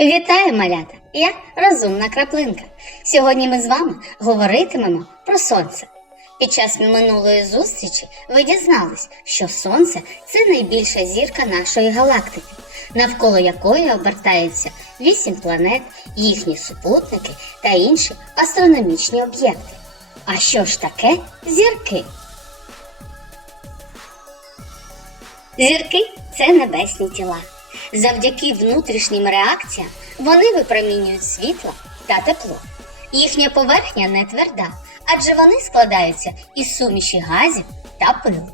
Вітаю, малята! Я розумна краплинка. Сьогодні ми з вами говоритимемо про сонце. Під час минулої зустрічі ви дізнались, що сонце це найбільша зірка нашої галактики, навколо якої обертаються вісім планет, їхні супутники та інші астрономічні об'єкти. А що ж таке зірки? Зірки це небесні тіла. Завдяки внутрішнім реакціям вони випромінюють світло та тепло. Їхня поверхня не тверда, адже вони складаються із суміші газів та пилу.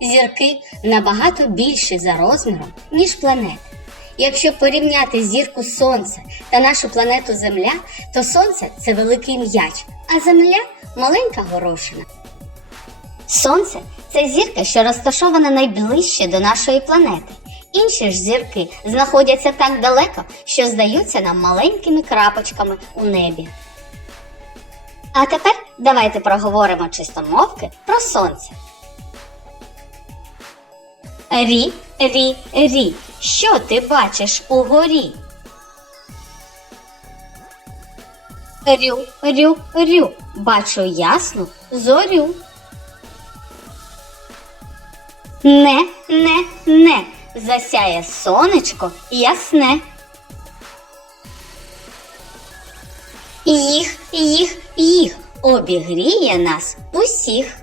Зірки набагато більші за розміром, ніж планети. Якщо порівняти зірку Сонце та нашу планету Земля, то Сонце це великий м'яч, а Земля маленька горошина. Сонце це зірка, що розташована найближче до нашої планети. Інші ж зірки знаходяться так далеко, що здаються нам маленькими крапочками у небі. А тепер давайте проговоримо чистомовки про сонце. Рі, рі, рі. Що ти бачиш угорі? Рю, рю, рю. Бачу ясну зорю. Не, не, не, засяє сонечко ясне. Їх, їх, їх обігріє нас усіх.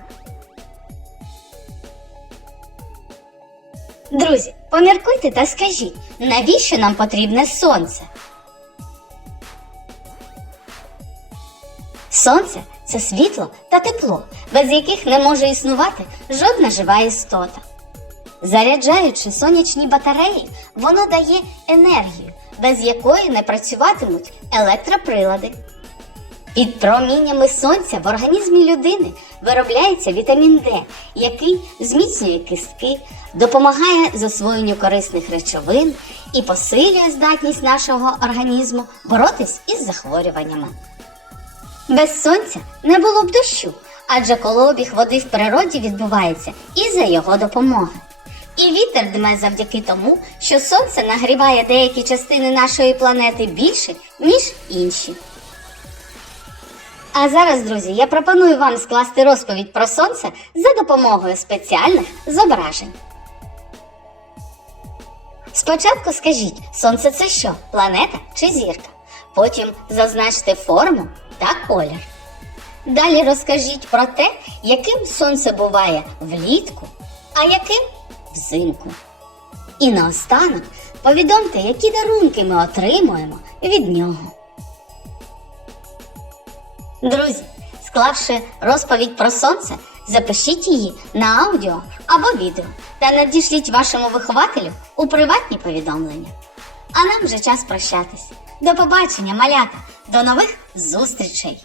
Друзі, поміркуйте та скажіть, навіщо нам потрібне сонце? Сонце це світло та тепло, без яких не може існувати жодна жива істота. Заряджаючи сонячні батареї, воно дає енергію, без якої не працюватимуть електроприлади. Під проміннями сонця в організмі людини виробляється вітамін Д, який зміцнює кістки, допомагає засвоєнню корисних речовин і посилює здатність нашого організму боротись із захворюваннями. Без сонця не було б дощу, адже колообіг води в природі відбувається і за його допомоги. І вітер дме завдяки тому, що сонце нагріває деякі частини нашої планети більше, ніж інші. А зараз, друзі, я пропоную вам скласти розповідь про сонце за допомогою спеціальних зображень. Спочатку скажіть, сонце це що? Планета чи зірка? Потім зазначте форму та колір. Далі розкажіть про те, яким сонце буває влітку, а яким взимку. І наостанок повідомте, які дарунки ми отримуємо від нього. Друзі, склавши розповідь про сонце, запишіть її на аудіо або відео та надішліть вашому вихователю у приватні повідомлення. А нам вже час прощатись. До побачення, малята! До нових зустрічей!